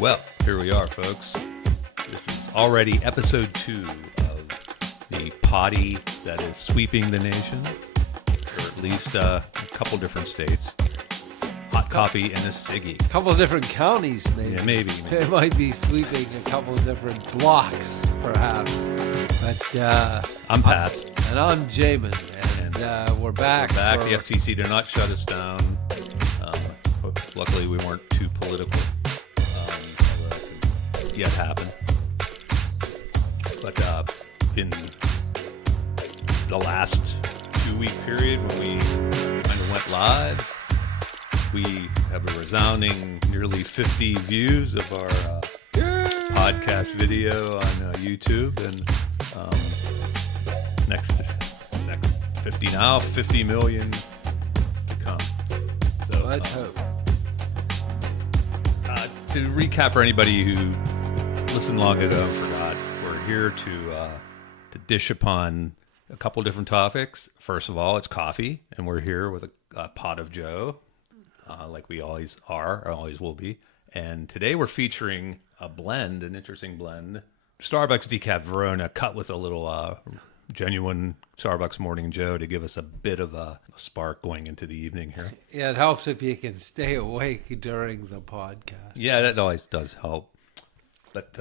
Well, here we are, folks. This is already episode 2 of the potty that is sweeping the nation, or at least a couple different states. Hot coffee and a Siggy. A couple of different counties, maybe. Yeah, maybe. It might be sweeping a couple of different blocks, perhaps. But I'm Pat. And I'm Jamin, and we're back. We're back. The FCC did not shut us down. Luckily, we weren't too political. Yet happen. But in the last 2-week period when we kind of went live, we have a resounding nearly 50 views of our podcast video on YouTube, and next 50 now, 50 million to come. So let's hope. To recap for anybody who listened long ago and forgot, we're here to dish upon a couple different topics. First of all, it's coffee, and we're here with a pot of Joe, like we always are, or always will be. And today we're featuring a blend, an interesting blend, Starbucks Decaf Verona, cut with a little genuine Starbucks Morning Joe to give us a bit of a spark going into the evening here. Yeah, it helps if you can stay awake during the podcast. Yeah, that always does help. But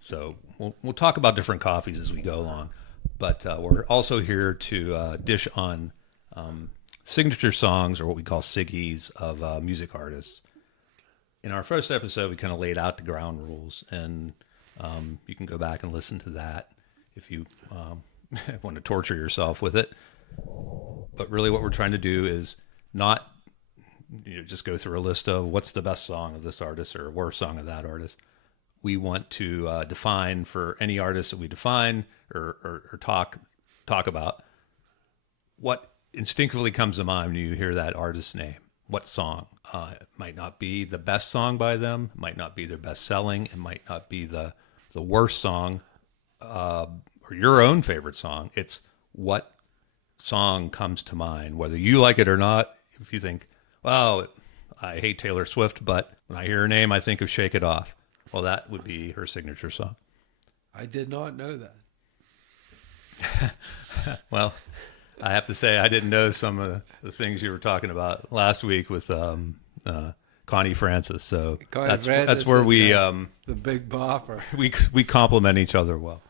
so we'll talk about different coffees as we go along. But we're also here to dish on signature songs, or what we call Siggies, of music artists. In our first episode, we kind of laid out the ground rules, and you can go back and listen to that if you want to torture yourself with it. But really what we're trying to do is not just go through a list of what's the best song of this artist or worst song of that artist. We want to define for any artist that we define or talk about what instinctively comes to mind when you hear that artist's name. What song? It might not be the best song by them. It might not be their best selling. It might not be the worst song or your own favorite song. It's what song comes to mind, whether you like it or not. If you think, well, I hate Taylor Swift, but when I hear her name, I think of Shake It Off. Well, that would be her signature song. I did not know that. Well, I have to say I didn't know some of the things you were talking about last week with Connie Francis. So that's where we the big bopper. We complement each other well.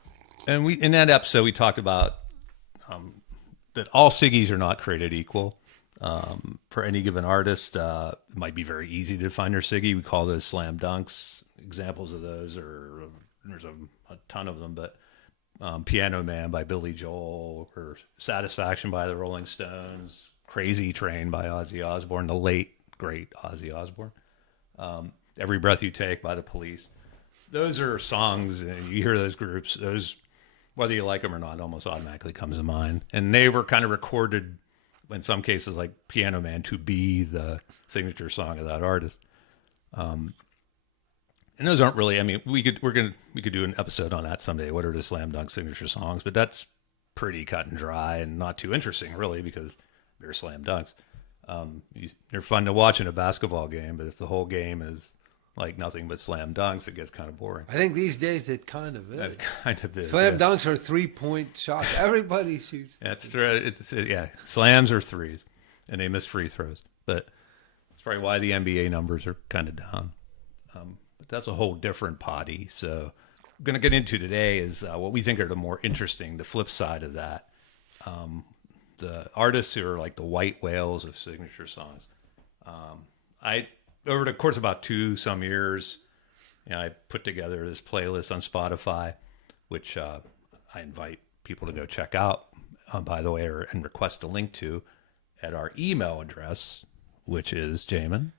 And in that episode we talked about that all Siggies are not created equal. For any given artist, it might be very easy to find their Siggy. We call those slam dunks. Examples of those there's a ton of them, but Piano Man by Billy Joel, or Satisfaction by the Rolling Stones, Crazy Train by Ozzy Osbourne, the late great Ozzy Osbourne, Every Breath You Take by the Police. Those are songs, and you hear those groups, those, whether you like them or not, almost automatically comes to mind. And they were kind of recorded, in some cases, like Piano Man, to be the signature song of that artist. And those aren't really, I mean, we could do an episode on that someday. What are the slam dunk signature songs? But that's pretty cut and dry and not too interesting, really, because they're slam dunks. They're fun to watch in a basketball game, but if the whole game is like nothing but slam dunks, it gets kind of boring. I think these days it kind of is. It kind of is. Slam dunks are 3-point shots. Everybody shoots. That's true. Slams are threes, and they miss free throws. But that's probably why the NBA numbers are kind of down. But that's a whole different potty. So I'm going to get into today is what we think are the more interesting, the flip side of that. The artists who are like the white whales of signature songs. Over the course of about some years, I put together this playlist on Spotify, which I invite people to go check out, by the way, and request a link to at our email address, which is Jamin.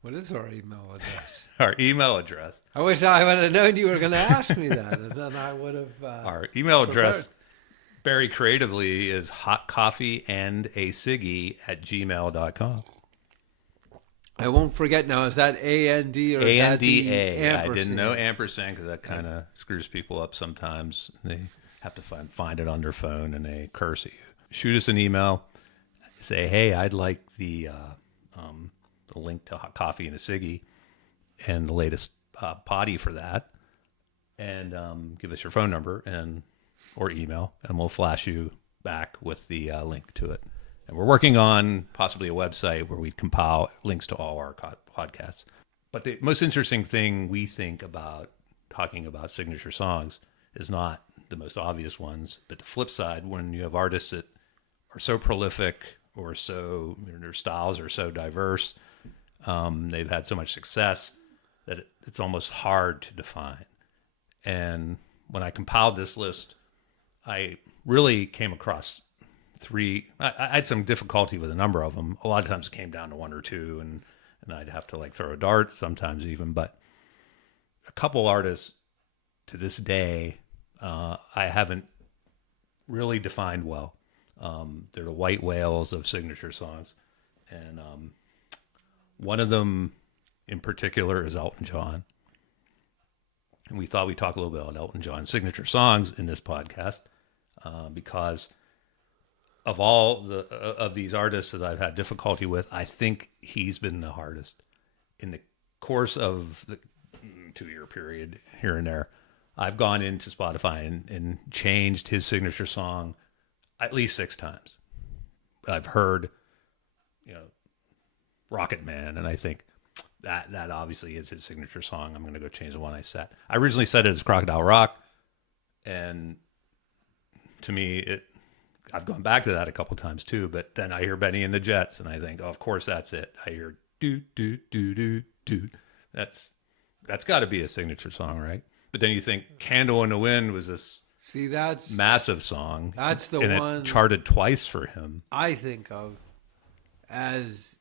What is our email address? Our email address. I wish I would have known you were going to ask me that, and then I would have. Our email address, very creatively, is hotcoffeeandasiggy@gmail.com. I won't forget now. Is that A-N-D or A-N-D-A? is that the I didn't know ampersand because that kind of screws people up sometimes. They have to find it on their phone and they curse at you. Shoot us an email. Say, hey, I'd like the link to Hot Coffee and a Siggy. and the latest potty for that, and give us your phone number or email, and we'll flash you back with the link to it. And we're working on possibly a website where we compile links to all our podcasts. But the most interesting thing we think about talking about signature songs is not the most obvious ones, but the flip side, when you have artists that are so prolific or their styles are so diverse, they've had so much success that it's almost hard to define. And when I compiled this list, I really came across three. I had some difficulty with a number of them. A lot of times it came down to one or two, and I'd have to like throw a dart sometimes even. But a couple artists to this day, I haven't really defined well. They're the white whales of signature songs. And one of them in particular is Elton John. And we thought we'd talk a little bit about Elton John's signature songs in this podcast because of all of these artists that I've had difficulty with, I think he's been the hardest. In the course of the 2-year period here and there, I've gone into Spotify and changed his signature song at least 6 times. I've heard, Rocket Man, and I think that obviously is his signature song. I'm going to go change the one I set. I originally set it as Crocodile Rock, and to me, I've gone back to that a couple times too, but then I hear Benny and the Jets, and I think, oh, of course that's it. I hear do do do do do. That's got to be a signature song, right? But then you think Candle in the Wind was this massive song. That's the and one it charted twice for him. I think of as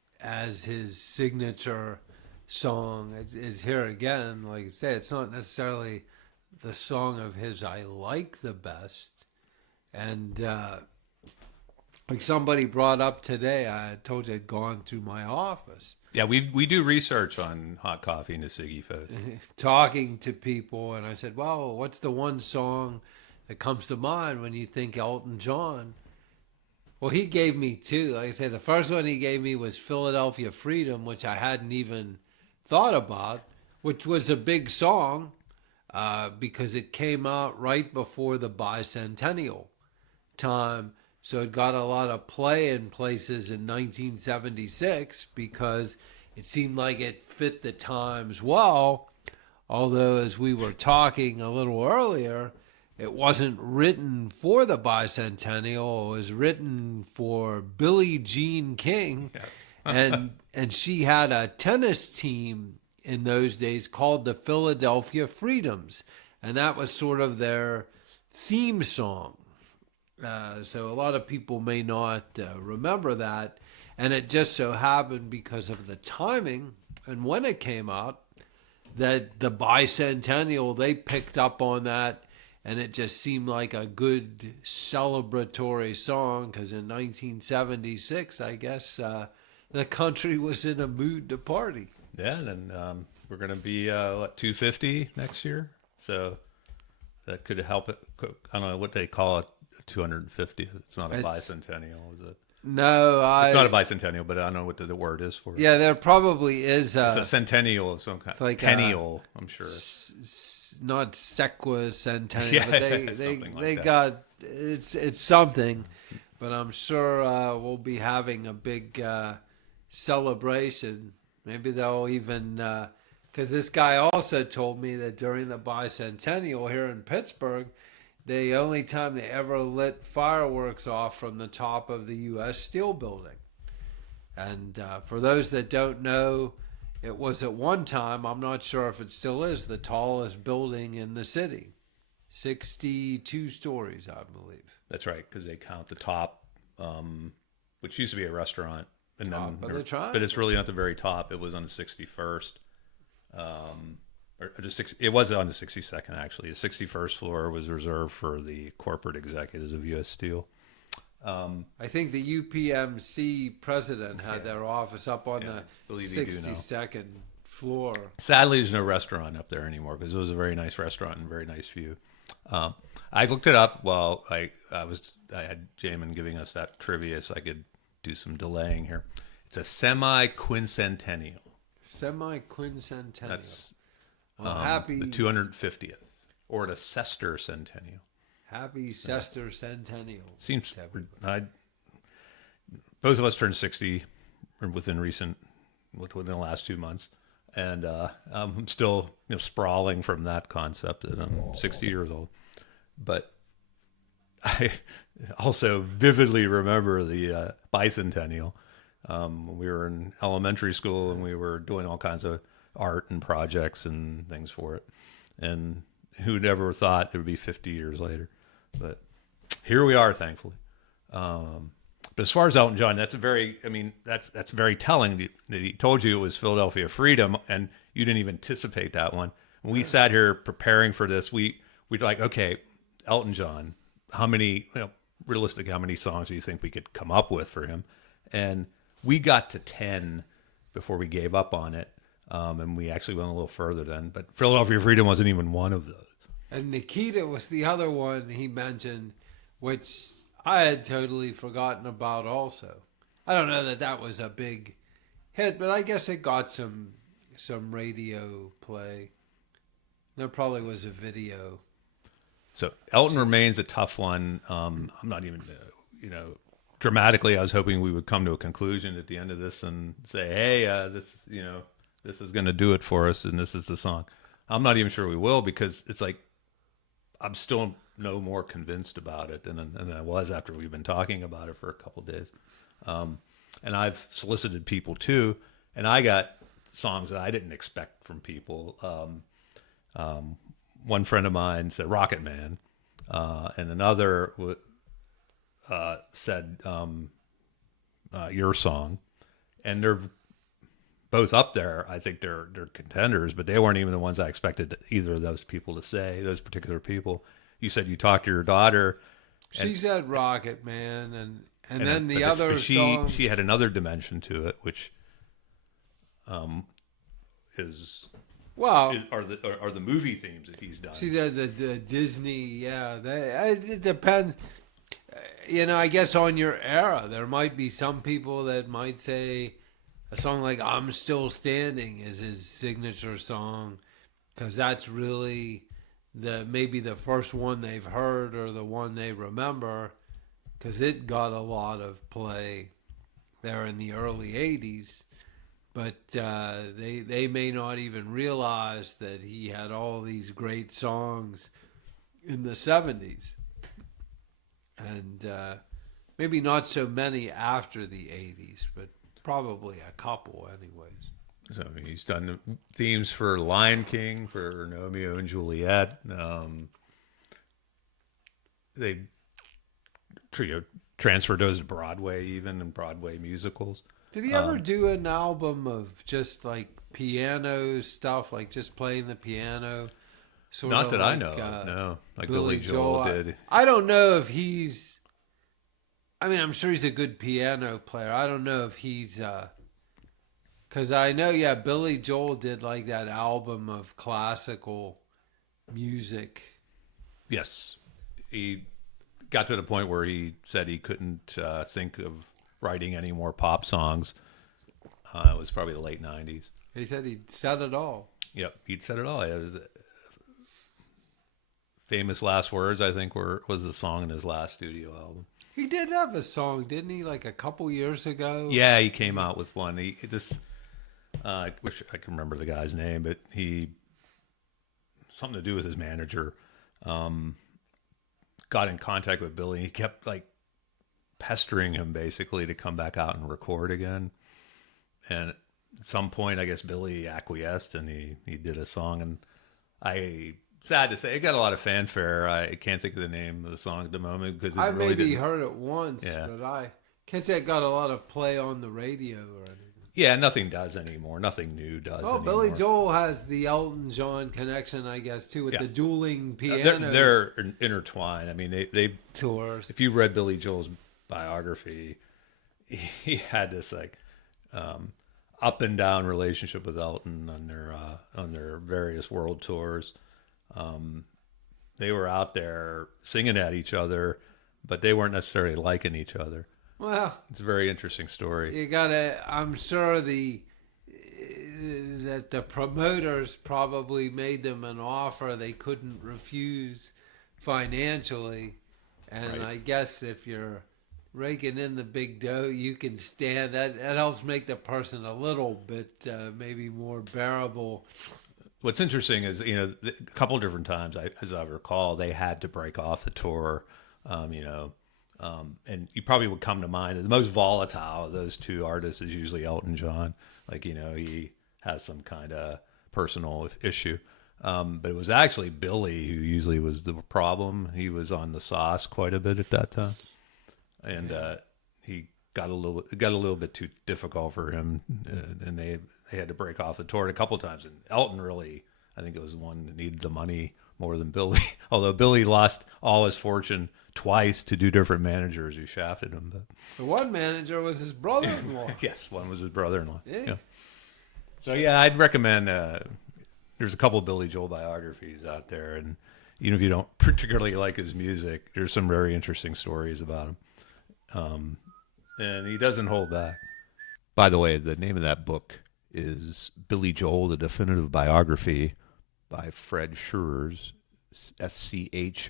his signature song. It's here again, like you say, it's not necessarily the song of his I like the best. And like somebody brought up today, I told you I'd gone through my office. Yeah, we do research on hot coffee and the Siggy folks. Talking to people, and I said, well, what's the one song that comes to mind when you think Elton John? Well, he gave me 2. Like I said, the first one he gave me was Philadelphia Freedom, which I hadn't even thought about, which was a big song because it came out right before the bicentennial time. So it got a lot of play in places in 1976 because it seemed like it fit the times well. Although, as we were talking a little earlier, it wasn't written for the bicentennial. It was written for Billie Jean King. Yes. and she had a tennis team in those days called the Philadelphia Freedoms. And that was sort of their theme song. So a lot of people may not remember that. And it just so happened because of the timing and when it came out that the bicentennial, they picked up on that. And it just seemed like a good celebratory song because in 1976, I guess, the country was in a mood to party. Yeah, and we're going to be, 250 next year. So that could help it. I don't know what they call it. 250. It's not a bicentennial, is it? No, it's not a bicentennial, but I don't know what the word is for it. Yeah, there probably is. It's a centennial of some kind. Like tennial, I'm sure. Not sequicentennial, yeah, but they got it's something. But I'm sure we'll be having a big celebration. Maybe they'll even because this guy also told me that during the bicentennial here in Pittsburgh, the only time they ever lit fireworks off from the top of the U.S. Steel Building. And for those that don't know, it was at one time, I'm not sure if it still is, the tallest building in the city. 62 stories, I believe. That's right, because they count the top, which used to be a restaurant. And top of the triangle. But it's really not the very top. It was on the 61st. It was on the 62nd, actually. The 61st floor was reserved for the corporate executives of U.S. Steel. I think the UPMC president had their office up on the 62nd floor. Sadly, there's no restaurant up there anymore because it was a very nice restaurant and very nice view. I looked it up while I had Jamin giving us that trivia so I could do some delaying here. It's a semi-quincentennial. Semi-quincentennial. That's Well, happy the 250th, or the Sester Centennial. Happy Sester Centennial. Seems to everybody. both of us turned 60 within the last 2 months, and I'm still sprawling from that concept that I'm 60 years old. But I also vividly remember the bicentennial. We were in elementary school and we were doing all kinds of art and projects and things for it. And who never thought it would be 50 years later? But here we are, thankfully. But as far as Elton John, that's very telling that he told you it was Philadelphia Freedom, and you didn't even anticipate that one. When we sat here preparing for this, we'd like, okay, Elton John, realistically, how many songs do you think we could come up with for him? And we got to 10 before we gave up on it. And we actually went a little further then. But Philadelphia Freedom wasn't even one of those. And Nikita was the other one he mentioned, which I had totally forgotten about also. I don't know that was a big hit, but I guess it got some radio play. There probably was a video. So Elton remains a tough one. I'm not even, dramatically, I was hoping we would come to a conclusion at the end of this and say, hey, this is going to do it for us, and this is the song. I'm not even sure we will, because it's like I'm still no more convinced about it than I was after we've been talking about it for a couple of days. And I've solicited people too, and I got songs that I didn't expect from people. One friend of mine said Rocket Man, and another said Your Song, and they're both up there. I think they're contenders, but they weren't even the ones I expected either of those people to say, those particular people. You said you talked to your daughter. She said Rocket Man, and then the other song. She had another dimension to it, which are the movie themes that he's done. She said the Disney, yeah. It depends. I guess on your era, there might be some people that might say a song like I'm Still Standing is his signature song, because that's really maybe the first one they've heard or the one they remember, because it got a lot of play there in the early 80s. But they may not even realize that he had all these great songs in the 70s. And maybe not so many after the 80s, but probably a couple anyways. So he's done themes for Lion King, for Romeo and Juliet. They transferred those to Broadway, even in Broadway musicals. Did he ever do an album of just like piano stuff, like just playing the piano? Not that I know of, no. Like Billy Joel did. I don't know if he's... I mean, I'm sure he's a good piano player. I don't know if he's... Because I know, Billy Joel did like that album of classical music. Yes. He got to the point where he said he couldn't think of writing any more pop songs. It was probably the late 90s. He said he'd said it all. Yep, he'd said it all. It was Famous Last Words, I think, was the song in his last studio album. He did have a song, didn't he, like a couple years ago? Yeah, he came out with one. I wish I could remember the guy's name, but something to do with his manager, got in contact with Billy. He kept like pestering him basically to come back out and record again. And at some point, I guess Billy acquiesced and he did a song. And sad to say, it got a lot of fanfare. I can't think of the name of the song at the moment because I really maybe heard it once, yeah. But I can't say it got a lot of play on the radio or anything. Yeah, nothing does anymore. Nothing new does anymore. Billy Joel has the Elton John connection, I guess, too, with the dueling pianos. They're intertwined. I mean, they tours. If you read Billy Joel's biography, he had this like up and down relationship with Elton on their various world tours. They were out there singing at each other, but they weren't necessarily liking each other. Well, it's a very interesting story. I'm sure the that the promoters probably made them an offer they couldn't refuse financially. And Right. I guess if you're raking in the big dough, you can stand that. That helps make the person a little bit maybe more bearable. What's interesting is, a couple of different times, as I recall, they had to break off the tour, you know, and you probably would come to mind the most volatile of those two artists is usually Elton John. Like, he has some kind of personal issue. But it was actually Billy who usually was the problem. He was on the sauce quite a bit at that time, and he got a little bit too difficult for him, and they had to break off the tour a couple of times. And Elton really, I think it was the one that needed the money more than Billy. Although Billy lost all his fortune twice to two different managers who shafted him. But The one manager was his brother-in-law. yes, one was his brother-in-law. Yeah. So yeah, I'd recommend. There's a couple of Billy Joel biographies out there, and even if you don't particularly like his music, there's some very interesting stories about him. And he doesn't hold back. By the way, the name of that book is Billy Joel: The Definitive Biography by Fred Schurz, Schruers.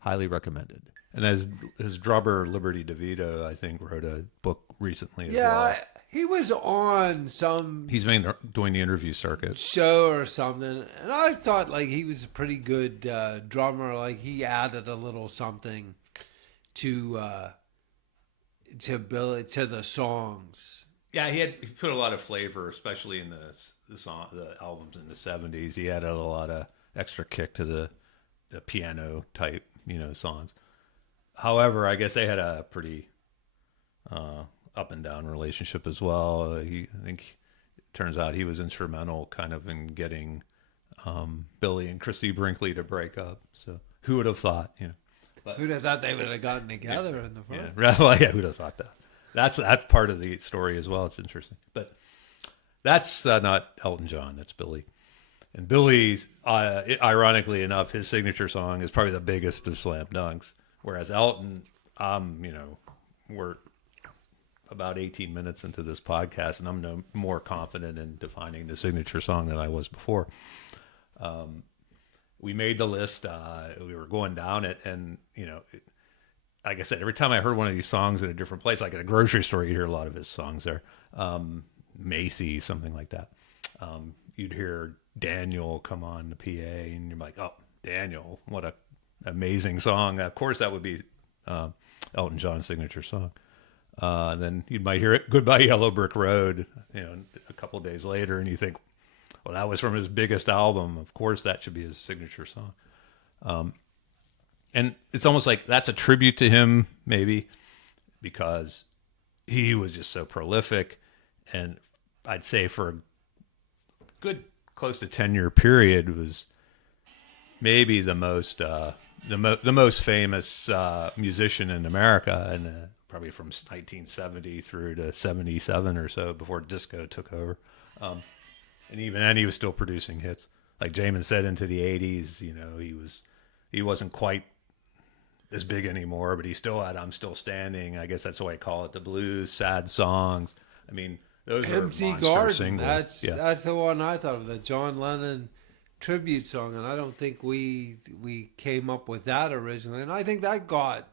Highly recommended. And as his drummer Liberty DeVito, I think, wrote a book recently as well. He was on some He's doing the interview circuit. show or something, and I thought like he was a pretty good drummer. Like he added a little something to Billy to the songs. Yeah, he put a lot of flavor, especially in the albums in the '70s. He added a lot of extra kick to the piano type, songs. However, I guess they had a pretty up and down relationship as well. I think it turns out he was instrumental, kind of, in getting Billy and Christy Brinkley to break up. So who would have thought? But, Who'd have thought they would have gotten together in the front? yeah, well, yeah, who'd have thought that? That's part of the story as well. It's interesting, but that's not Elton John. That's Billy. And Billy's, ironically enough, his signature song is probably the biggest of slam dunks. Whereas Elton, we're about 18 minutes into this podcast, and I'm no more confident in defining the signature song than I was before. We made the list. We were going down it, and like I said, every time I heard one of these songs in a different place, like at a grocery store, you hear a lot of his songs there. Macy, something like that. You'd hear Daniel come on the PA, and you're like, oh, Daniel, what a amazing song. Of course, that would be Elton John's signature song. And then you might hear it, Goodbye Yellow Brick Road, a couple of days later, and you think, well, that was from his biggest album. Of course, that should be his signature song. And it's almost like that's a tribute to him, maybe, because he was just so prolific. And I'd say for a good close to 10-year period was maybe the most famous musician in America, and probably from 1970 through to 77 or so before disco took over. And even then, he was still producing hits. Like Jamin said, into the 80s, he wasn't quite as big anymore, but he still had "I'm Still Standing." I guess that's why I call it the blues, sad songs. I mean, those were Empty monster Garden. singles. That's the one I thought of, the John Lennon tribute song, and I don't think we came up with that originally. And I think that got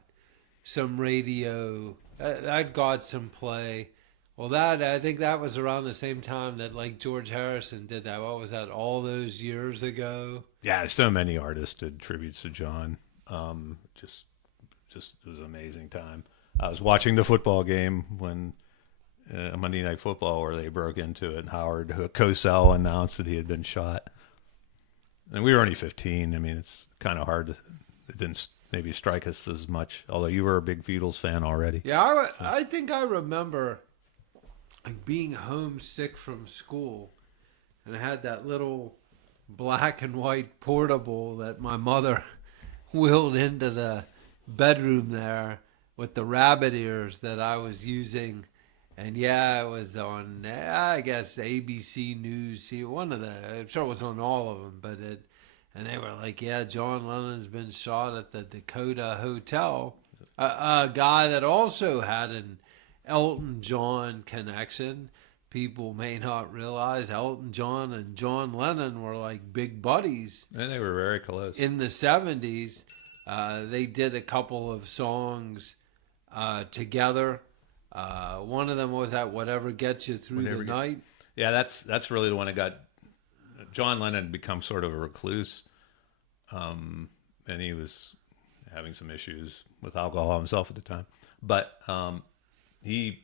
some radio, that got some play. Well, I think that was around the same time that like George Harrison did that. What was that? All those years ago. Yeah, so many artists did tributes to John. Just it was an amazing time. I was watching the football game when Monday Night Football, where they broke into it, and Howard Cosell announced that he had been shot. And we were only 15. I mean, it's kind of hard. It didn't maybe strike us as much, although you were a big Beatles fan already. Yeah, I think I remember like being homesick from school, and I had that little black and white portable that my mother wheeled into the bedroom there with the rabbit ears that I was using. And yeah, it was on, I guess, ABC News. See, I'm sure it was on all of them, and they were like, yeah, John Lennon's been shot at the Dakota Hotel. A guy that also had an Elton John connection. people may not realize Elton John and John Lennon were like big buddies. And they were very close. In the 70s, they did a couple of songs together. One of them was that Whatever Gets You Through the Night. Yeah, that's really the one that got John Lennon had become sort of a recluse, and he was having some issues with alcohol himself at the time. But he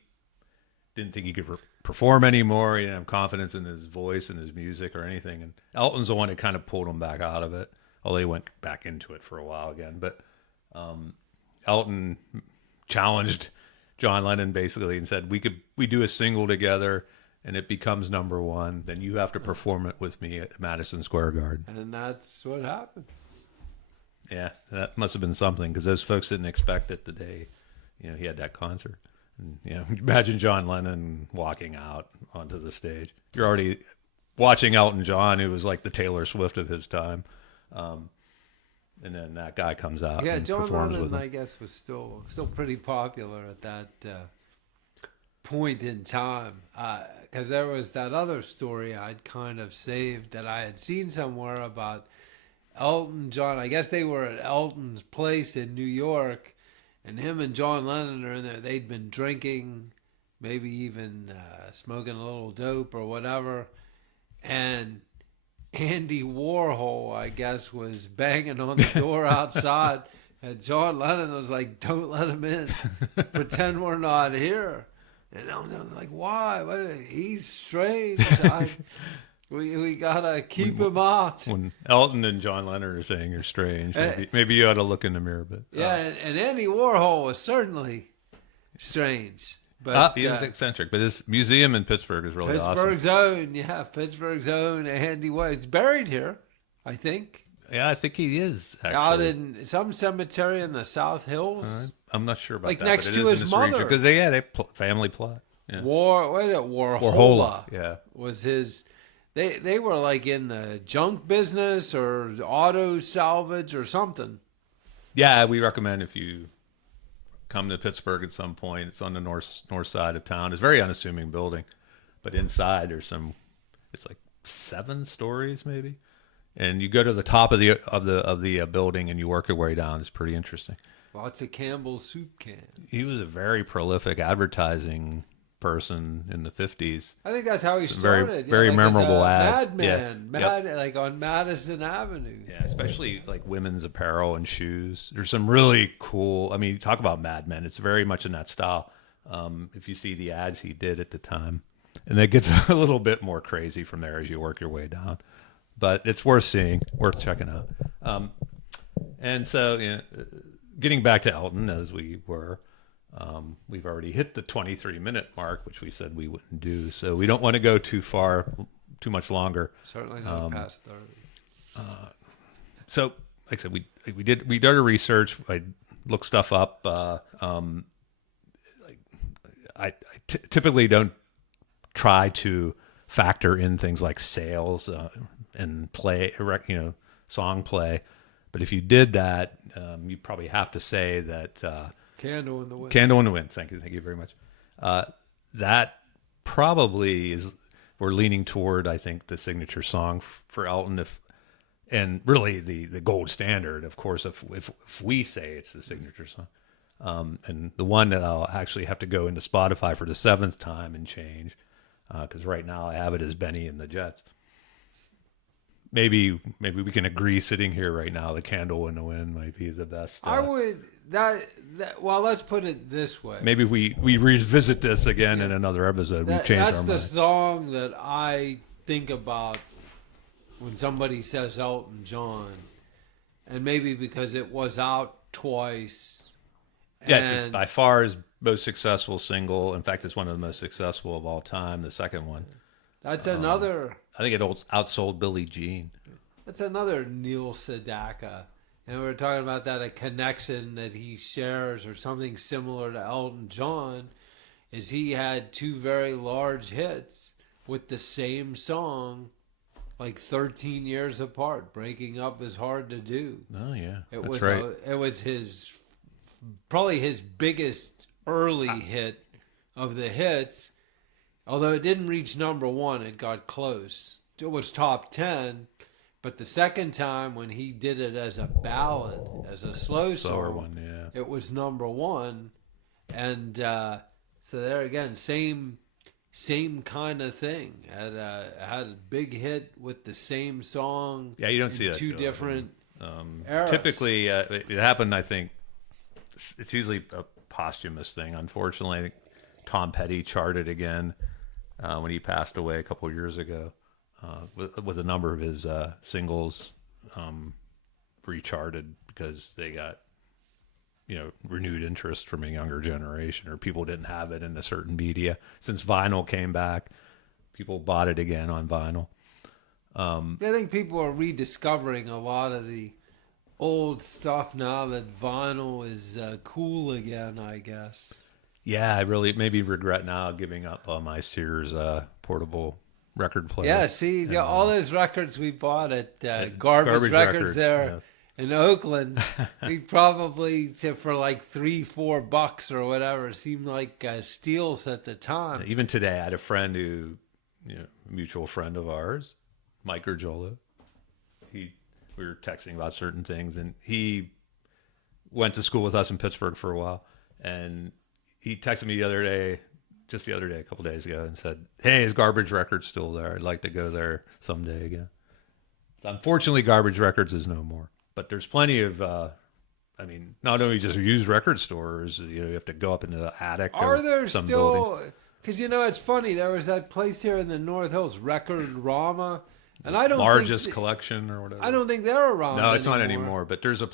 didn't think he could perform anymore. He didn't have confidence in his voice and his music or anything. And Elton's the one that kind of pulled him back out of it, although he went back into it for a while again. But Elton challenged John Lennon basically and said, we do a single together and it becomes number one, then you have to perform it with me at Madison Square Garden. And that's what happened. Yeah, that must have been something, because those folks didn't expect it the day, he had that concert. And, imagine John Lennon walking out onto the stage. You're already watching Elton John, who was like the Taylor Swift of his time. And then that guy comes out and John performs Lennon, with him. I guess, was still pretty popular at that point in time. Because there was that other story I'd kind of saved that I had seen somewhere about Elton John. I guess they were at Elton's place in New York, and him and John Lennon are in there. They'd been drinking, maybe even smoking a little dope or whatever. And Andy Warhol, I guess, was banging on the door outside. And John Lennon was like, "Don't let him in. Pretend we're not here." And Elton was like, "Why? He's strange. We gotta keep him out." When Elton and John Lennon are saying you're strange, maybe you ought to look in the mirror. But yeah, and Andy Warhol was certainly strange. But he was eccentric. But his museum in Pittsburgh is really awesome. Pittsburgh's own, Pittsburgh's own Andy Warhol. It's buried here, I think. Yeah, I think he is actually out in some cemetery in the South Hills. I'm not sure about like that. Next but to it is his in this mother, because they had a family plot. Yeah. Warhola. Yeah, was his. They were like in the junk business or auto salvage or something. Yeah, we recommend if you come to Pittsburgh at some point. It's on the north side of town. It's a very unassuming building, but inside there's it's like 7 stories maybe, and you go to the top of the building and you work your way down. It's pretty interesting. Lots of Campbell's soup cans. He was a very prolific advertising person in the 50s. I think that's how he started. Very like memorable ads. Madman, like on Madison Avenue. Yeah, especially like women's apparel and shoes. There's some really cool. I mean, talk about Mad Men. It's very much in that style. If you see the ads he did at the time, and it gets a little bit more crazy from there as you work your way down. But it's worth seeing, worth checking out. And so, getting back to Elton as we were. We've already hit the 23-minute mark, which we said we wouldn't do. So we don't want to go too much longer. Certainly not past 30. So, like I said, we did our research. I looked stuff up. I typically don't try to factor in things like sales and play, song play. But if you did that, you probably have to say that. Candle in the Wind. Candle in the Wind. Thank you very much. That probably is. We're leaning toward, I think, the signature song for Elton. And really the gold standard, of course, if we say it's the signature song. And the one that I'll actually have to go into Spotify for the 7th time and change, because right now I have it as Benny and the Jets. Maybe we can agree sitting here right now, the Candle in the Wind might be the best. I would well, let's put it this way. Maybe we revisit this again in another episode. We've changed our mind. That's the song that I think about when somebody says Elton John, and maybe because it was out twice. Yeah, it's by far his most successful single. In fact, it's one of the most successful of all time. The second one. That's another. I think it outsold Billie Jean. That's another Neil Sedaka. And we were talking about that, a connection that he shares or something similar to Elton John is he had 2 very large hits with the same song like 13 years apart. Breaking Up Is Hard to Do. Oh, yeah. It was probably his biggest early hit of the hits. Although it didn't reach number one, it got close. It was top 10. But the second time when he did it as a ballad, as a slow Slower song, one, yeah. it was number one. And so there again, same kind of thing. Had a big hit with the same song. Yeah, you don't see that two too different often. Typically, it happened. I think it's usually a posthumous thing. Unfortunately, I think Tom Petty charted again when he passed away a couple of years ago. With a number of his singles recharted because they got renewed interest from a younger generation, or people didn't have it in a certain media. Since vinyl came back, people bought it again on vinyl. I think people are rediscovering a lot of the old stuff now that vinyl is cool again, I guess. Yeah, I really maybe regret now giving up on my Sears portable record player. Yeah, see, And, all those records we bought at Garbage Records there yes. in Oakland, we probably, for like $3-4 or whatever, seemed like steals at the time. Even today, I had a friend who, mutual friend of ours, Mike Gergiolo. We were texting about certain things, and he went to school with us in Pittsburgh for a while, and he texted me just the other day, a couple days ago, and said, "Hey, is Garbage Records still there? I'd like to go there someday again." So unfortunately, Garbage Records is no more, but there's plenty of, not only just used record stores. You have to go up into the attic. Are there some still? buildings. Because it's funny. There was that place here in the North Hills, Record Rama, and I don't largest think, collection or whatever. I don't think they're around. No, it's anymore. not anymore. But there's a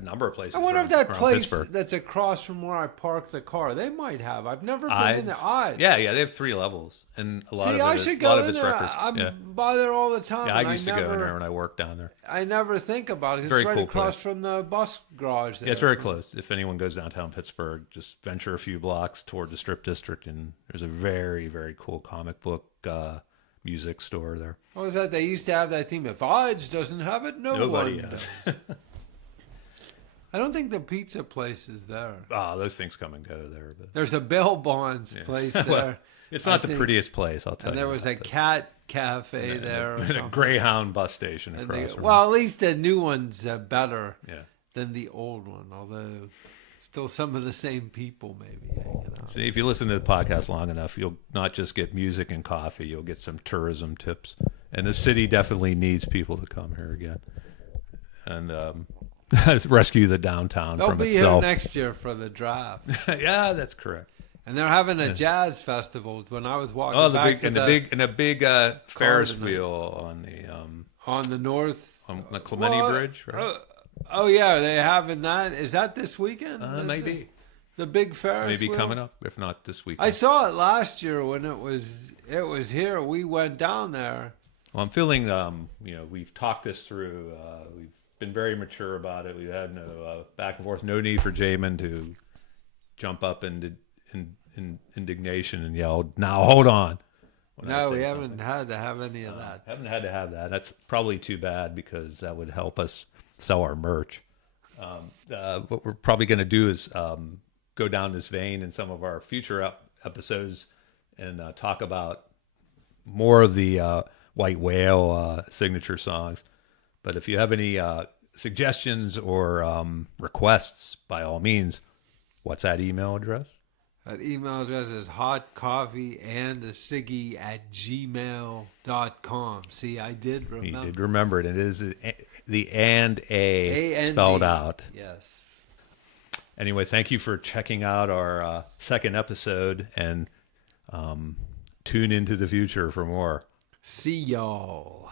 number of places. I wonder if that around place Pittsburgh. that's across from where I park the car, they might have. I've never been in the Ides. Yeah, they have 3 levels, and a lot See, of it I is, should a lot go of in it's there. records. I'm by there all the time. Yeah, and I used to go in there when I worked down there. I never think about it. It's Very right cool across place. from the bus garage there. Yeah, it's very close. If anyone goes downtown Pittsburgh, just venture a few blocks toward the Strip District, and there's a very, very cool comic book music store there. What was that? They used to have that theme. If Ides doesn't have it, Nobody one has. does. I don't think the pizza place is there. Those things come and go there. But There's a Bill Bonds place there. Well, it's not I the think. prettiest place, I'll tell And you. there was a cat cafe there. Or and a something. Greyhound bus station And across from well, at least the new one's better Yeah. than the old one, although still some of the same people maybe hanging out. See, if you listen to the podcast long enough, you'll not just get music and coffee, you'll get some tourism tips. And the city definitely needs people to come here again and rescue the downtown They'll from be itself. here next year for the draft. Yeah, that's correct. And they're having a jazz festival. When I was walking Oh, back to the big Ferris tonight. wheel on the north on the Clemente Bridge, right? Oh yeah, they having that. Is that this weekend? Maybe. The big Ferris Maybe wheel? coming up, if not this week. I saw it last year when it was here. We went down there. Well, I'm feeling, we've talked this through. We've been very mature about it. We've had no back and forth. No need for Jamin to jump up in indignation and yell, "Now hold on." No, we haven't had to have any of that. Haven't had to have that. That's probably too bad because that would help us sell our merch. What we're probably going to do is go down this vein in some of our future episodes and talk about more of the White Whale signature songs. But if you have any suggestions or requests, by all means, what's that email address? That email address is hotcoffeeandsiggy@gmail.com. See, I did remember. You did remember it. It is the and a spelled out. Yes. Anyway, thank you for checking out our second episode, and tune into the future for more. See y'all.